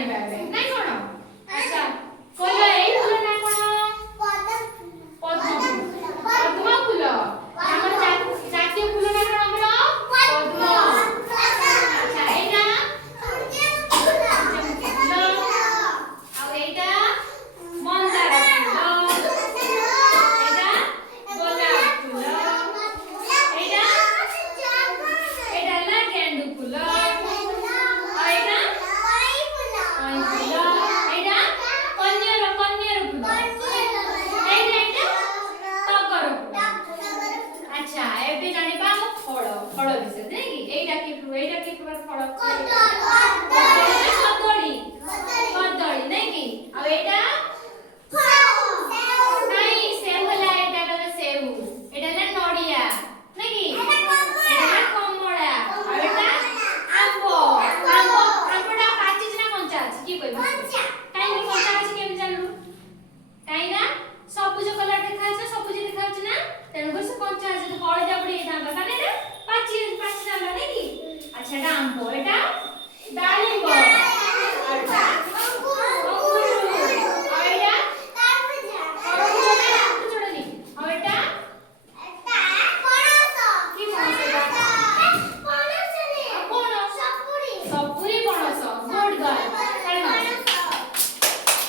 जानिबा नहीं कोन अच्छा कहलो एई फूल ना कोन पद्म पद्म फूल हमर जातीय फूल ना कोन हमर पद्म अच्छा एटा सूर्यमुखी फूल आ एटा मंदार फूल एटा गोलाप फूल एटा ला गेंडू फूल आ एटा अच्छा एबे जानि बा फल फल विषय नै कि एटा के प्रकार फल कदली कदली नै कि अब एटा नहीं सेव होला एटा गले सेव एटा ले नडिया नै कि एटा ले कमला आ एटा आंबो आंबो आंबोडा पाचिस ना कंचा अछि की कहबो कंचा काई नि कंचा अछि केम जानलु काई ना सबुज कलर देखा छै सबुज देखा छै ना तेनु से कंचा अछि तो हळदिया पड़ी थांदा काने रे पाची जाला नै कि अच्छा एटा आंबो एटा डालिंबो